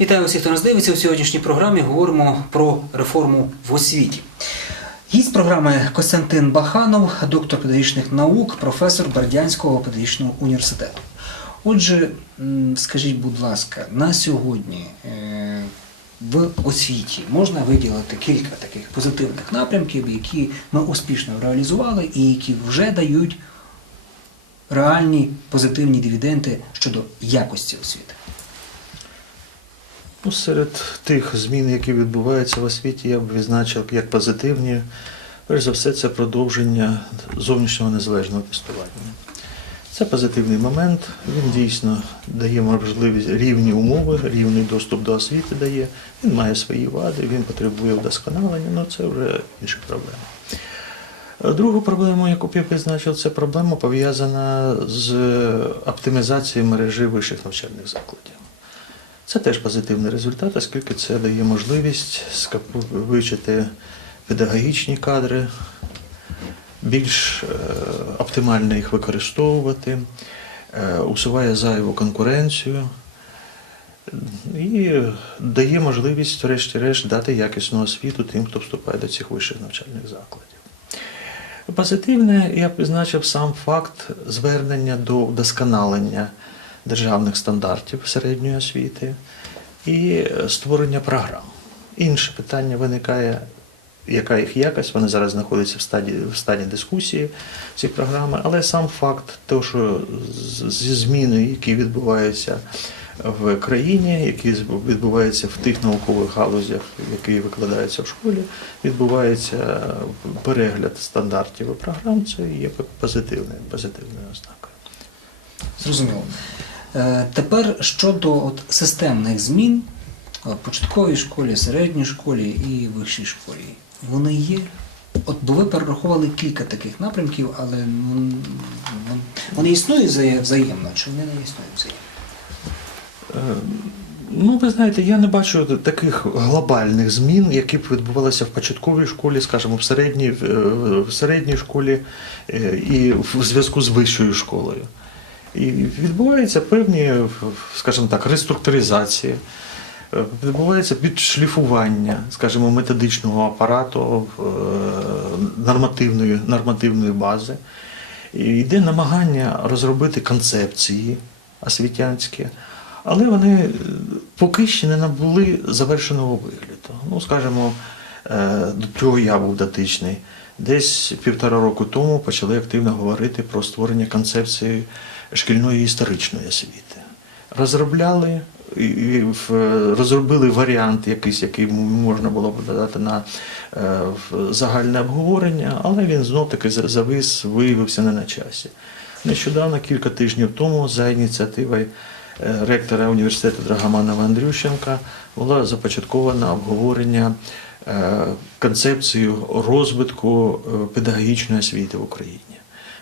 Вітаю усіх, хто нас дивиться. У сьогоднішній програмі говоримо про реформу в освіті. Гість програми Костянтин Баханов, доктор педагогічних наук, професор Бердянського педагогічного університету. Отже, скажіть, будь ласка, на сьогодні е, в освіті можна виділити кілька таких позитивних напрямків, які ми успішно реалізували і які вже дають реальні позитивні дивіденди щодо якості освіти. Ну, серед тих змін, які відбуваються в освіті, я б відзначив як позитивні. Перш за все, це продовження зовнішнього незалежного тестування. Це позитивний момент. Він дійсно дає можливість рівні умови, рівний доступ до освіти дає. Він має свої вади, він потребує вдосконалення, але це вже інша проблема. Другу проблему, яку я відзначив, це проблема пов'язана з оптимізацією мережі вищих навчальних закладів. Це теж позитивний результат, оскільки це дає можливість скопичити педагогічні кадри, більш е, оптимально їх використовувати, е, усуває зайву конкуренцію і дає можливість, врешті-решт, дати якісну освіту тим, хто вступає до цих вищих навчальних закладів. Позитивне я б відзначив сам факт звернення до вдосконалення державних стандартів середньої освіти і створення програм. Інше питання виникає, яка їх якість, вони зараз знаходяться в стадії, в стані дискусії, ці програми, але сам факт того, що зі зміною, які відбуваються в країні, які відбуваються в тих наукових галузях, які викладаються в школі, відбувається перегляд стандартів і програм, це є позитивною, позитивною ознакою. Зрозуміло. Е, Тепер щодо от системних змін в початковій школі, середній школі і вищій школі. Вони є. От бо ви перерахували кілька таких напрямків, але ну, вони існують взаємно, чи вони не існують взаємно? Е, Ну, ви знаєте, я не бачу таких глобальних змін, які б відбувалися в початковій школі, скажімо, в середній, в, е, середній школі е, і в зв'язку з вищою школою. І відбуваються певні, скажімо так, реструктуризації, відбувається підшліфування, скажімо, методичного апарату, е, нормативної, нормативної бази. І йде намагання розробити концепції освітянські, але вони е, поки ще не набули завершеного вигляду. Ну, скажімо, е, до чого я був дотичний. Десь півтора року тому почали активно говорити про створення концепції шкільної історичної освіти. Розробляли розробили варіант якийсь, який можна було б додати на е, загальне обговорення, але він знов таки завис, виявився не на часі. Нещодавно, кілька тижнів тому, за ініціативою е, ректора університету Драгоманова Андрющенка було започатковано обговорення е, концепцію розвитку педагогічної освіти в Україні.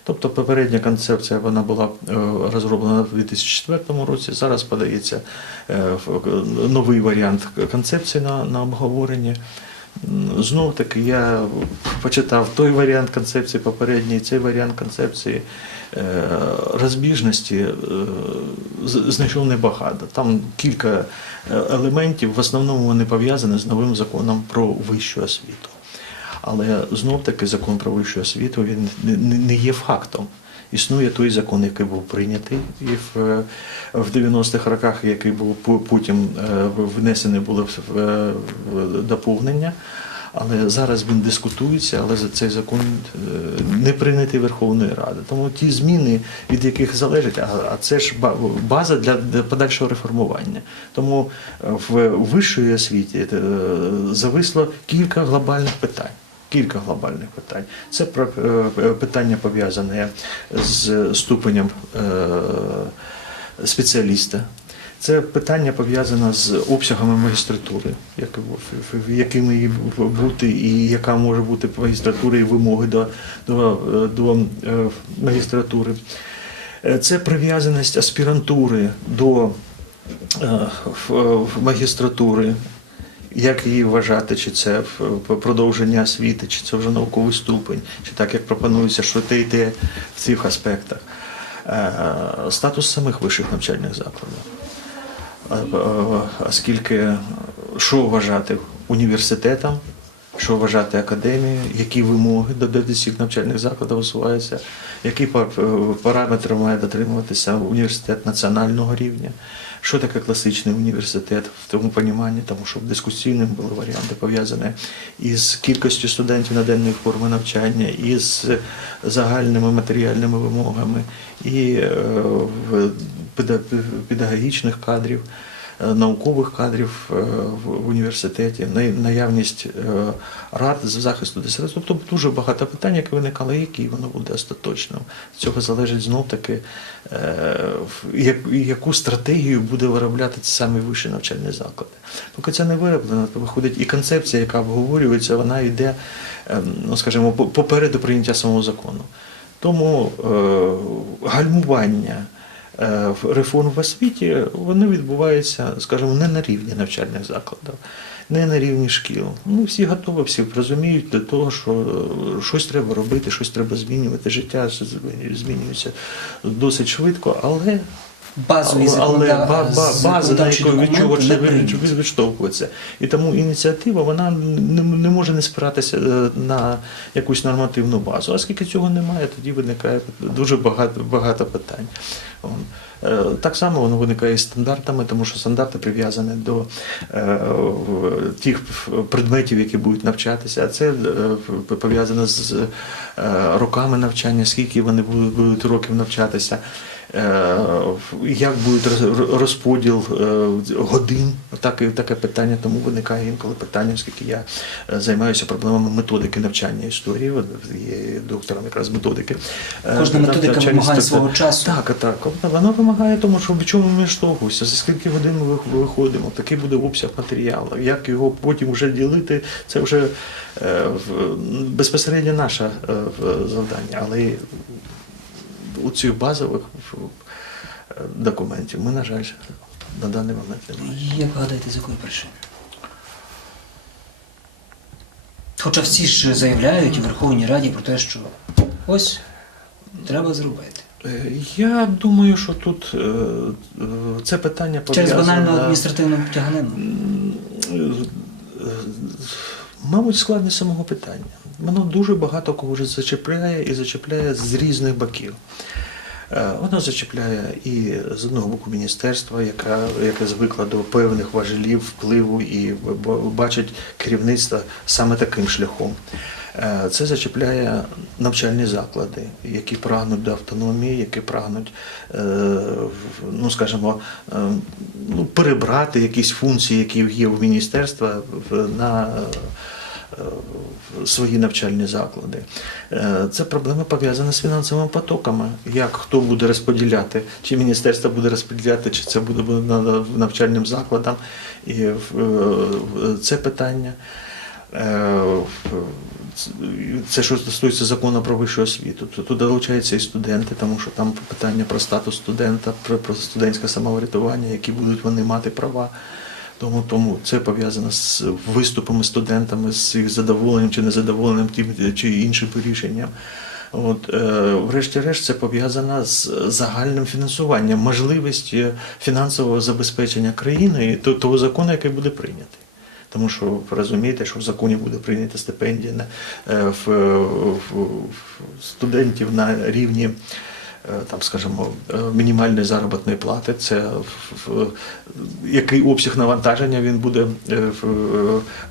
Тобто попередня концепція вона була е, розроблена в 2004 році. Зараз подається е, новий варіант концепції на, на обговорення. М, Знов таки я почитав той варіант концепції попередній, цей варіант концепції е, розбіжності е, знайшов небагато. Там кілька е, елементів, в основному вони пов'язані з новим законом про вищу освіту. Але знов таки закон про вищу освіту він не- є фактом. Існує той закон, який був прийнятий і в, в 90-х роках, який був потім е, внесений було в, доповнення. Але зараз він дискутується, але за цей закон е, не прийнятий Верховною Радою. Тому ті зміни, від яких залежить, а, це ж ба- база для, подальшого реформування. Тому е, в вищої освіті е, зависло кілька глобальних питань. Кілька глобальних питань. Це е, питання пов'язане з ступенем е, спеціаліста. Це питання пов'язане з обсягами магістратури, якими бути, і яка може бути магістратура і вимоги до, до, до е, магістратури. Це прив'язаність аспірантури до магістратури, як її вважати, чи це продовження освіти, чи це вже науковий ступень, чи так як пропонується, що те те в цих аспектах. Е, Статус самих вищих навчальних закладів. е, е, оскільки що вважати університетом, що вважати академією, які вимоги до всіх навчальних закладів висуваються, які е, параметри має дотримуватися університет національного рівня, що таке класичний університет? В тому поніманні, тому що дискусійним були варіанти пов'язані із кількістю студентів на денної форми навчання, із загальними матеріальними вимогами, і е, педагогічних кадрів наукових кадрів е, в університеті, наявність е, рад з захисту дисертації. Тобто дуже багато питань, які виникали, які воно буде остаточним. Цього залежить знов таки, е, яку стратегію буде виробляти ці самі вищі навчальні заклади. Поки це не вироблено, то виходить і концепція, яка обговорюється, вона йде, е, ну скажімо, по- попереду прийняття самого закону. Тому е, гальмування реформ в освіті вони відбуваються, скажімо, не на рівні навчальних закладів, не на рівні шкіл. Ну, всі готові, всі розуміють до того, що е, щось треба робити, щось треба змінювати. Життя змінюється досить швидко, але Базові але, але ба- ба- база, на законодавчі яку від чого документи не не прийняті. від- відштовхуватися. І тому ініціатива вона не, не може не спиратися е, на якусь нормативну базу. Оскільки цього немає, тоді виникає дуже багато, багато питань. Е, Так само воно виникає і з стандартами, тому що стандарти прив'язані до е, тих предметів, які будуть навчатися, а це е, пов'язано з е, роками навчання, скільки вони будуть, будуть років навчатися. Е, Як буде роз- розподіл е, годин? Таке, таке питання, тому виникає інколи питання, оскільки я е, займаюся проблемами методики навчання історії, є доктором якраз методики. Кожна методика вимагає історії. свого часу. Так, так. Вона вимагає тому, що в чому ми штовхуємося, за скільки годин ми виходимо, такий буде обсяг матеріалу. Як його потім вже ділити, це вже безпосередньо наше завдання. Але у цих базових е, документів ми, на жаль, на даний момент не маємо. Як ви гадаєте, з якої причини? Хоча всі ж заявляють у Верховній Раді про те, що ось треба зробити. Е, Я думаю, що тут е, це питання Через банальну пов'язане- адміністративну тяганину. Мабуть, складність самого питання. Воно дуже багато кого вже зачепляє і зачепляє з різних боків. Е, Воно зачепляє і з одного боку міністерства, яка, яке звикла до певних важелів впливу і бачить керівництво саме таким шляхом. Е, Це зачепляє навчальні заклади, які прагнуть до автономії, які прагнуть, е, ну скажімо, ну, перебрати якісь функції, які є у міністерства на свої навчальні заклади. Е, Це проблема пов'язана з фінансовими потоками. Як хто буде розподіляти, чи міністерство буде розподіляти, чи це буде навчальним закладам. І е, це питання. Е, Це що стосується закону про вищу освіту. То туди долучаються і студенти, тому що там питання про статус студента, про студентське самоврятування, які будуть вони мати права. Тому, тому це пов'язано з виступами студентами, з їх задоволенням чи незадоволенням тим чи іншим рішенням. От, е, врешті-решт, це пов'язано з загальним фінансуванням, можливістю фінансового забезпечення країни і то- того закону, який буде прийнятий. Тому що ви розумієте, що в законі буде прийнята стипендія на, е, в, в, в студентів на рівні. Е, Там, скажімо, е, мінімальної заробітної плати, це в- який обсяг навантаження він буде е,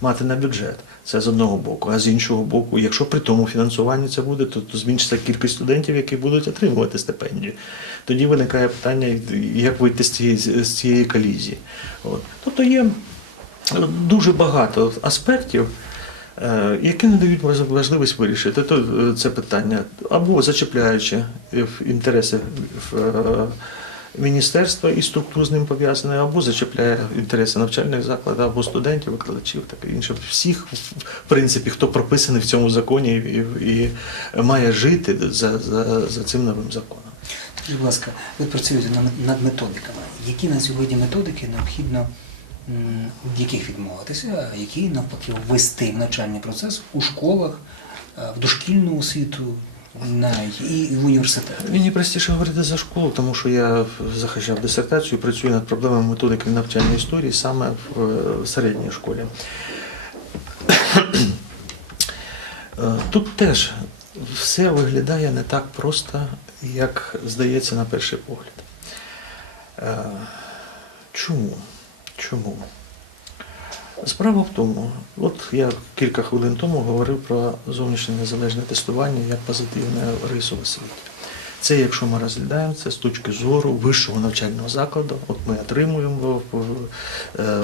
мати на бюджет. Це з одного боку. А з іншого боку, якщо при тому фінансуванні це буде, то, то зменшиться кількість студентів, які будуть отримувати стипендію. Тоді виникає питання, як вийти з цієї, з цієї колізії. От. Тобто є дуже багато аспектів, які не дають важливість вирішити то, е, це питання, або зачепляючи е, в інтереси в, е, міністерства і структур з ним пов'язані, або зачепляє інтереси навчальних закладів, або студентів, викладачів, таке інше. Всіх, в принципі, хто прописаний в цьому законі і, і має жити за, за, за цим новим законом. Будь ласка, ви працюєте над- методиками. Які на сьогодні методики необхідно від яких відмовитися, а які навпаки ввести в навчальний процес у школах, е, в дошкільну освіту навіть і в університет. Мені простіше говорити за школу, тому що я захищав дисертацію, працюю над проблемами методики навчальної історії саме в е, середній школі. Е, Тут теж все виглядає не так просто, як здається на перший погляд. Чому? Чому? Справа в тому, от я кілька хвилин тому говорив про зовнішнє незалежне тестування як позитивне рису в освіті. Це якщо ми розглядаємо це з точки зору вищого навчального закладу, от ми отримуємо е,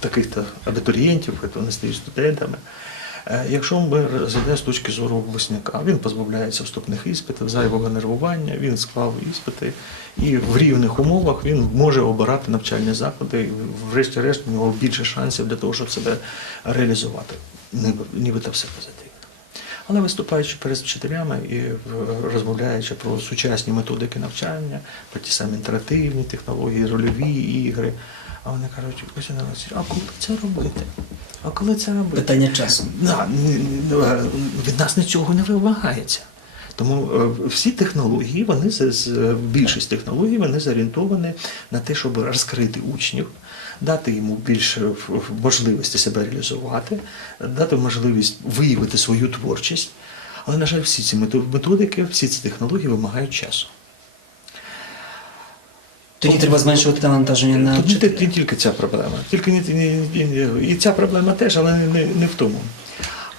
таких-то абітурієнтів, вони стають студентами. Е, Якщо ми розглядаємо з точки зору випускника, він позбавляється вступних іспитів, зайвого нервування, він склав іспити, і в рівних умовах він може обирати навчальні заклади, і врешті-решт у нього більше шансів для того, щоб себе реалізувати. Ніби- Нібито все позитивно. Але виступаючи перед вчителями і розмовляючи про сучасні методики навчання, про ті самі інтерактивні технології, рольові ігри, а вони кажуть, Костянтин Олексійович, а коли це робити? А коли це робити? Питання часу. Да, від нас нічого не вимагається. Тому е, всі технології, вони більшість технологій вони зорієнтовані на те, щоб розкрити учнів, дати йому більше можливості себе реалізувати, дати можливість виявити свою творчість. Але, на жаль, всі ці методики, всі ці технології вимагають часу. Тоді треба зменшувати навантаження на Тут не, не тільки ця проблема, тільки не, не, не- і ця проблема теж, але не, не, не в тому.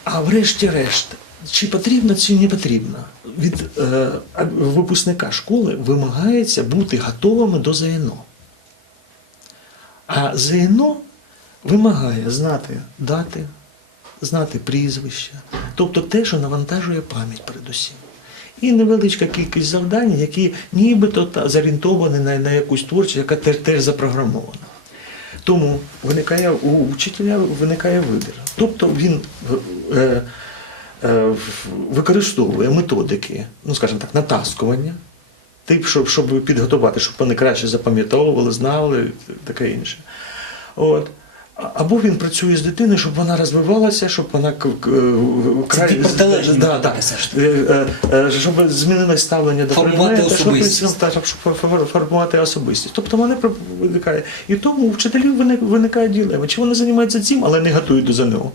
А врешті-решт, чи потрібно, чи не потрібно, від е, випускника школи вимагається бути готовими до ЗНО. А ЗНО вимагає знати дати, знати прізвища, тобто те, що навантажує пам'ять передусім. І невеличка кількість завдань, які нібито зорієнтовані на, на якусь творчість, яка теж, теж запрограмована. Тому виникає у вчителя виникає вибір. Тобто він е, е, використовує методики, ну скажімо так, натаскування, тип, щоб, щоб підготувати, щоб вони краще запам'ятовували, знали, таке інше. От. Або він працює з дитиною, щоб вона розвивалася, щоб вона край- дві да, да. Е, е, е, щоб змінилось ставлення до предмета, щоб, щоб фор- формувати особистість. Тобто вони виникає. І тому у вчителів виникає ділема. Чи вони займаються цим, але не готують до ЗНО.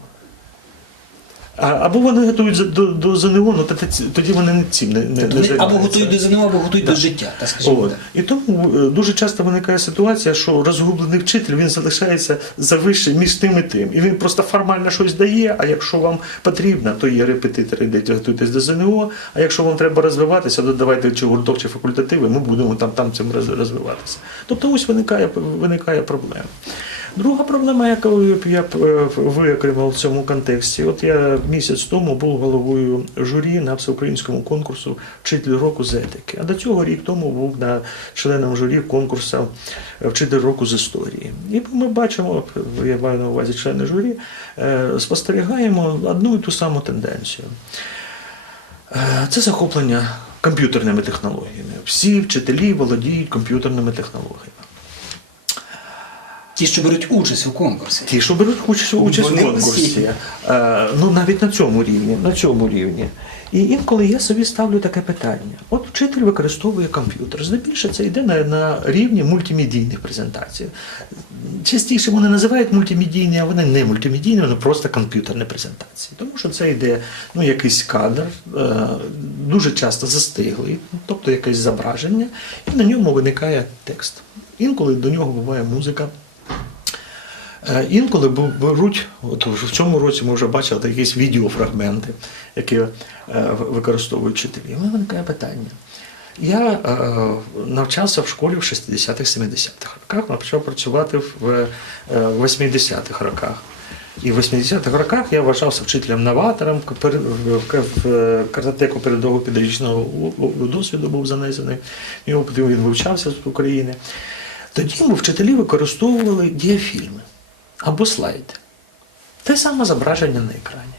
Або вони готують до, до ЗНО, ну тоді, вони не цим не, не, не або готують до ЗНО, або готують Да. до життя, так скажімо. Так. І тому е, дуже часто виникає ситуація, що розгублений вчитель він залишається завище між тим і тим. І він просто формально щось дає, а якщо вам потрібно, то є репетитори, йдете, готуйтесь до ЗНО, а якщо вам треба розвиватися, то давайте чи гурток, чи факультативи, ми будемо там, там цим розвиватися. Тобто ось виникає, виникає проблема. Друга проблема, яку я б, е, виокремив в цьому контексті, от я місяць тому був головою журі на всеукраїнському конкурсу Вчитель року з етики. А до цього рік тому був на членом журі конкурсу Вчитель року з історії. І ми бачимо, я маю на увазі члени журі, е, спостерігаємо одну і ту саму тенденцію. Е, Це захоплення комп'ютерними технологіями. Всі вчителі володіють комп'ютерними технологіями. Ті, що беруть участь у конкурсі. Ті, що беруть участь, участь Вони в конкурсі, е, ну навіть на цьому рівні, на цьому рівні. І інколи я собі ставлю таке питання: от вчитель використовує комп'ютер. Здебільше це йде на, на рівні мультимедійних презентацій. Частіше вони називають мультимедійні, а вони не мультимедійні, вони просто комп'ютерні презентації. Тому що це йде ну, якийсь кадр, е, дуже часто застиглий, тобто якесь зображення, і на ньому виникає текст. Інколи до нього буває музика. Е, Інколи беруть, от в цьому році ми вже бачили якісь відеофрагменти, які е, використовують вчителі. В мене виникає питання. Я е, навчався в школі в 60-х, 70-х роках, почав працювати в е, 80-х роках. І в 80-х роках я вважався вчителем-новатором, в картотеку передового у- у- досвіду був занесений. Його він вивчався з України. Тоді ми вчителі використовували діафільми або слайди. Те саме зображення на екрані.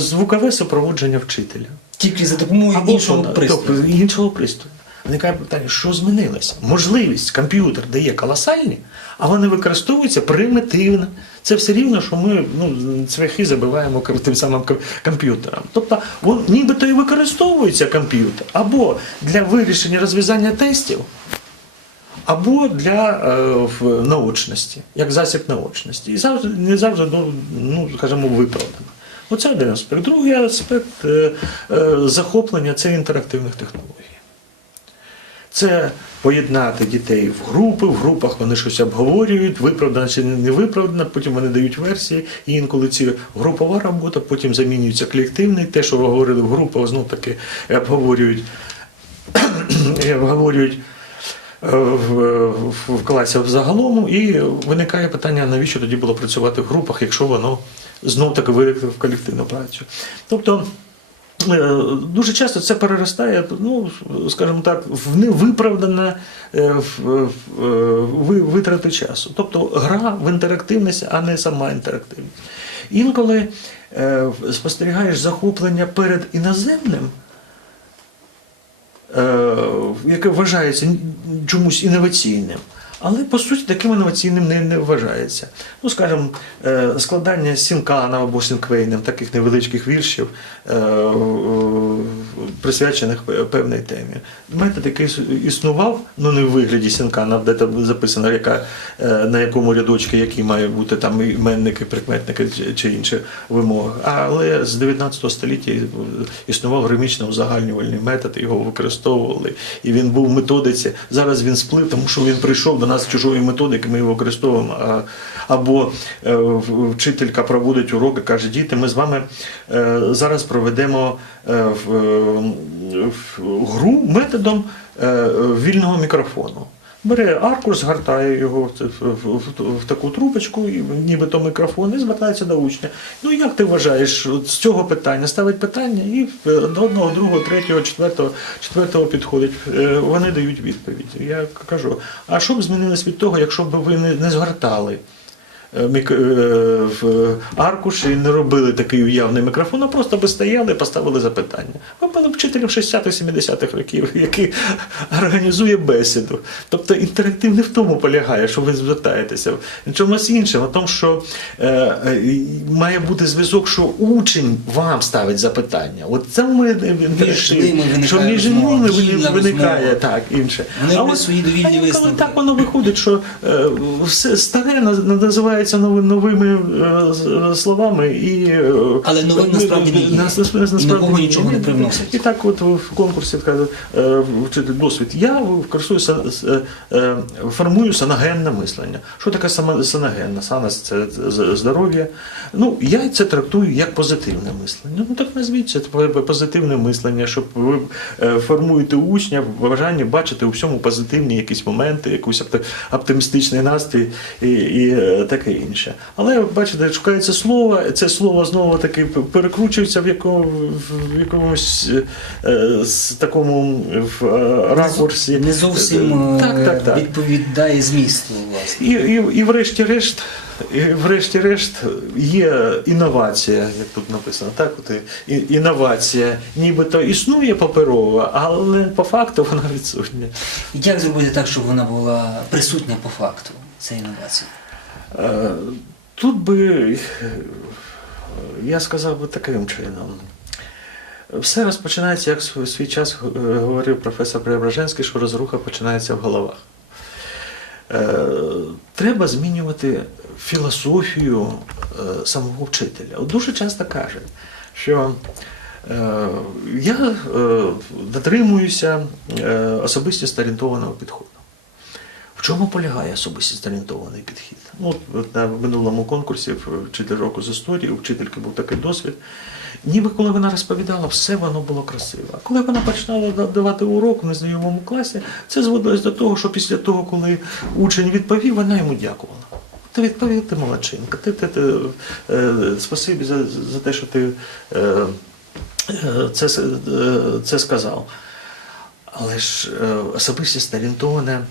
Звукове супроводження вчителя. Тільки за допомогою іншого фона- пристрою. тобто іншого пристрою. Виникає питання, що змінилося? Можливість комп'ютер дає колосальні, а вони використовуються примітивно. Це все рівно, що ми ну, цвяхи забиваємо тим самим комп'ютером. Тобто, він нібито і використовується комп'ютер або для вирішення розв'язання тестів, або для е, наочності, як засіб наочності. І завжди не завжди, ну, ну скажімо, виправдано. Оце один аспект. Другий аспект е, е, захоплення це інтерактивних технологій. Це поєднати дітей в групи, в групах вони щось обговорюють, виправдано чи не виправдано, потім вони дають версії, і інколи ці групова робота, потім замінюється колективний, те, що говорили в групах, знов таки обговорюють, обговорюють в, в, класі взагалом, і виникає питання, навіщо тоді було працювати в групах, якщо воно знов таки вирикло в колективну працю. Тобто Е, Дуже часто це переростає, ну, скажімо так, в невиправдане е, е, витрати часу. Тобто гра в інтерактивність, а не сама інтерактивність. Інколи спостерігаєш захоплення перед іноземним, яке вважається чомусь інноваційним. Але по суті таким інноваційним не, не вважається. Ну, скажімо, е, складання сінканом або сінквейном таких невеличких віршів, е, е, присвячених пе- певній темі. Метод, який існував, ну не в вигляді сінкана, де там записано, яка, на якому рядочку, які мають бути там іменники, прикметники чи інші вимоги. Але з 19 століття існував гримічно узагальнювальний метод, його використовували. І він був в методиці. Зараз він сплив, тому що він прийшов до нас чужої методики, ми його використовуємо. Або е, вчителька проводить урок і каже, діти, ми з вами е, зараз проведемо е, гру методом вільного мікрофону. Бере аркуш, згортає його в, в, в, в таку трубочку, і нібито мікрофон, і звертається до учня. Ну як ти вважаєш, з цього питання ставить питання, і е, до одного, другого, третього, четвертого, четвертого підходить. Е, Вони дають відповідь. Я кажу, а що б змінилось від того, якщо б ви не, не згортали? Е, е, в аркуш і не робили такий уявний мікрофон, а просто би стояли і поставили запитання. Ви були вчителем 60-70-х років, який організує бесіду. Тобто інтерактив не в тому полягає, що ви звертаєтеся. Чомусь іншому, в тому, що е, має бути зв'язок, що учень вам ставить запитання. От це ми Між що між ними виникає так інше. А от- свої довільні а інколи. Так воно виходить, що все старе наз- називається нови- новими е, словами і е, Але новим насправді не є. нас- нас- насправді нового не нічого не привносить. І так, от в конкурсі е, вчитель досвід. Я користуюся е, е, формую саногенне мислення. Що таке саногенне? Санас це здоров'я. Ну я це трактую як позитивне мислення. Ну так назвіть це позитивне мислення, щоб ви е, формуєте учня бажання бачити у всьому позитивні якісь моменти, якийсь оптимістичний настрій і, і е, таке інше. Але бачите, шукається слово, це слово знову таки перекручується в якому в якомусь е, з такому в е, ракурсі. Не зовсім е, так, так, так. відповідає змісту, власне. І, і, і врешті-решт, врешті-решт є інновація, як тут написано, так от інновація, нібито існує паперова, але по факту вона відсутня. Як зробити так, щоб вона була присутня по факту, ця інновація? Е, Тут би я сказав би таким чином. Все розпочинається, як в свій час говорив професор Преображенський, що розруха починається в головах. Е, Треба змінювати філософію е, самого вчителя. От дуже часто кажуть, що я дотримуюся особистість орієнтованого підходу. В чому полягає особистість орієнтований підхід? Ну, от на минулому конкурсі вчитель року з історії, у вчительки був такий досвід. Ніби коли вона розповідала, все воно було красиво. А коли вона починала давати урок в незнайомому класі, це зводилось до того, що після того, коли учень відповів, вона йому дякувала. Ти відповів, ти молодчинка, ти, ти, ти е, спасибі за, за те, що ти е, е, це, е, це сказав. Але ж е, особистість орієнтоване е,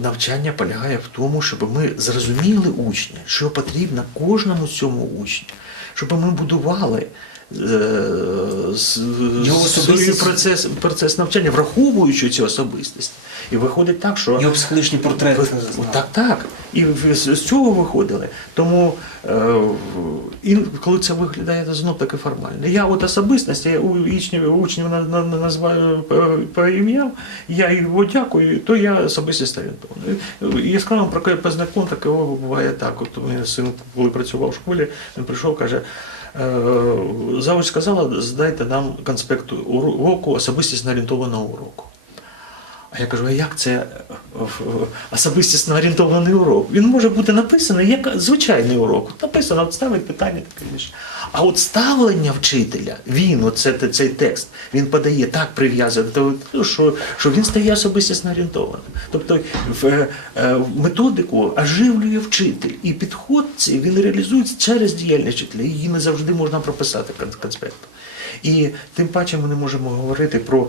навчання полягає в тому, щоб ми зрозуміли учня, що потрібно кожному цьому учню, щоб ми будували з- Його свій процес, процес навчання, враховуючи цю особистість. І виходить так, що Його психологічний портрет. Ви- Так, так. І з, цього виходили. Тому е, і коли це виглядає знов таки формально. Я от особистість, я учнів, учнів на- на- на- називаю по, ім'ям, я його дякую, то я особистість орієнтований. Вам про показником, такого буває так. От у мене син, коли працював в школі, він прийшов, каже. «Е, Завуч сказала, здайте нам конспект уроку особистість орієнтованого уроку. А я кажу, а як це е, особистісно орієнтований урок? Він може бути написаний як звичайний урок. Написано, от ставить питання таке інше. А от ставлення вчителя, він, оце, цей текст, він подає так того, що, що він стає особистісно орієнтованим. Тобто в, е, е, в методику оживлює вчитель. І підход цей він реалізується через діяльність вчителя. Її не завжди можна прописати в кон- конспекту. І тим паче ми не можемо говорити про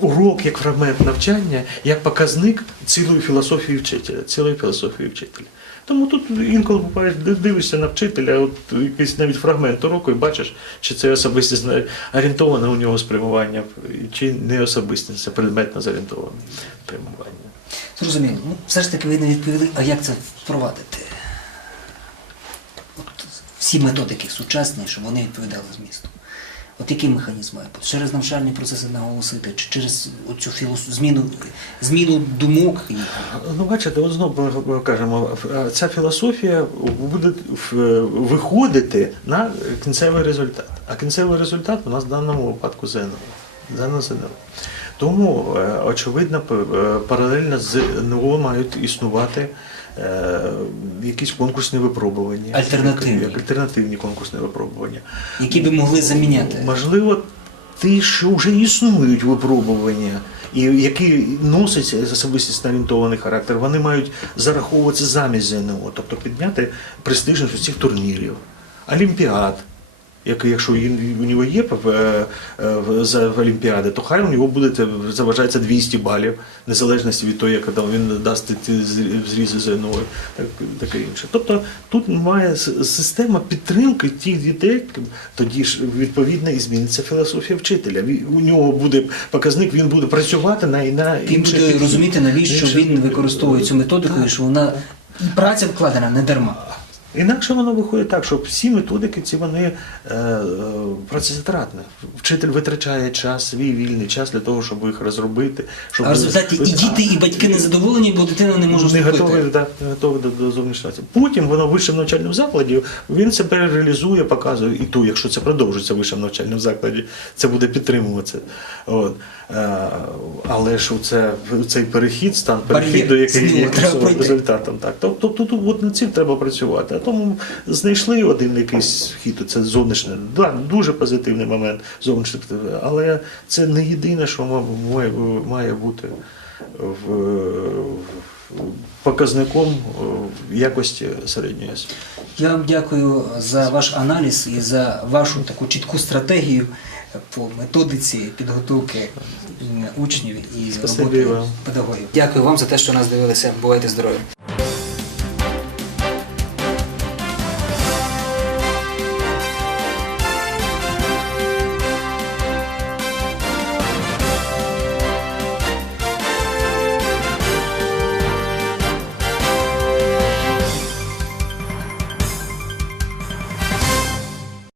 урок як фрагмент навчання, як показник цілої філософії вчителя, цілої філософії вчителя. Тому тут інколи буваєш, дивишся на вчителя, от якийсь навіть фрагмент уроку, і бачиш, чи це особистісно орієнтоване у нього спрямування, чи не особистість, це предметно зорієнтоване спрямування. Зрозуміло. Ну, все ж таки ви не відповіли, а як це впровадити? От всі методики сучасні, щоб вони відповідали змісту. От який механізм має бути? Через навчальні процеси наголосити, чи через оцю філос... зміну, зміну думок? Ну, бачите, от знову кажемо, е, ця філософія буде е, виходити на кінцевий результат. А кінцевий результат у нас в даному випадку ЗНО. ЗНО. Тому, е, очевидно, паралельно з ЗНО мають існувати якісь конкурсні випробування. Альтернативні. Як альтернативні конкурсні випробування. Які би могли заміняти? Можливо, ті, що вже існують випробування, і які носять особистість орієнтований характер, вони мають зараховуватися замість ЗНО, тобто підняти престижність цих турнірів, олімпіад. Як, якщо він- у нього є е, е, в- за в Олімпіади, то хай у нього буде заважається 200 балів, незалежності від того, як він дасть зрізи ЗНО, так, таке інше. Тобто тут має система підтримки тих дітей, тоді ж відповідно і зміниться філософія вчителя. У нього буде показник, він буде працювати на, і на Він буде розуміти, навіщо він використовує цю методику, і що вона праця вкладена не дарма. Інакше воно виходить так, що всі методики ці вони е, е, працезатратні. Вчитель витрачає час, свій вільний час для того, щоб їх розробити. Щоб А в результаті і діти, і батьки не задоволені, бо дитина не може не вступити. да, не готові до, до зовнішнього. Потім воно в вищому навчальному закладі він себе реалізує, показує і ту, якщо це продовжується в вищому навчальному закладі, це буде підтримуватися. От. Е, але ж це цей перехід, стан Бар'єр, перехіду, який є результатом. Так. Тобто тут от над цим треба працювати. Тому знайшли один якийсь хід, це зовнішнє. Да, дуже позитивний момент зовнішнє, але це не єдине, що має, має бути в, в- показником якості середньої освіти. Я вам дякую за ваш аналіз і за вашу таку чітку стратегію по методиці підготовки учнів і роботи педагогів. Дякую вам за те, що нас дивилися. Бувайте здорові.